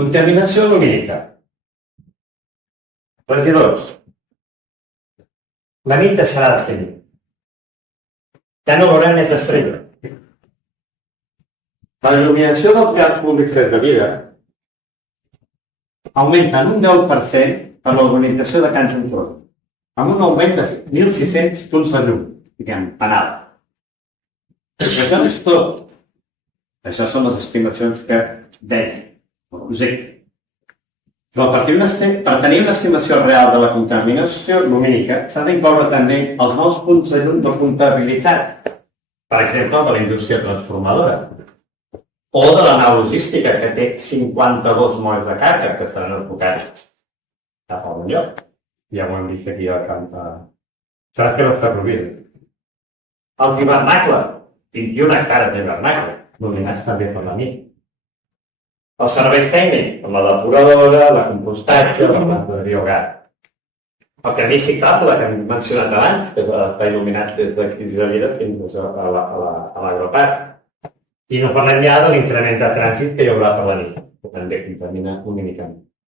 Contaminació lumínica. Regidors, la nit deixarà de ser nit. Ja no veurem més estrelles. La il·luminació dels llars públics de vida augmenta en un 10% per l'organització de Can Juntor, amb un augment de 1.600 punts de llum, diguem, penal. Però això no és tot. Això són les estimacions que deia el projecte. Però per tenir una estimació real de la contaminació lumínica s'ha d'incloure també els nous punts de llum no comptabilitzats, per exemple, de la indústria transformadora, o de la nau logística, que té 52 molls de caixa que estaran enfocats cap a un lloc. Ja ho hem vist aquí al camp. Saps que no està prohibit? Els hivernacles, 21 hectàrees d'hivernacle, il·luminats també per la nit. Els serveis tècnics, com la depuradora, la compostatge, la planta de biogàs. El camí ciclable que hem mencionat abans, que està il·luminat des de Crisi de Vida fins a l'agroparc. I no parlem ja de l'increment de trànsit que hi haurà per la nit, que també contamina lumínicament.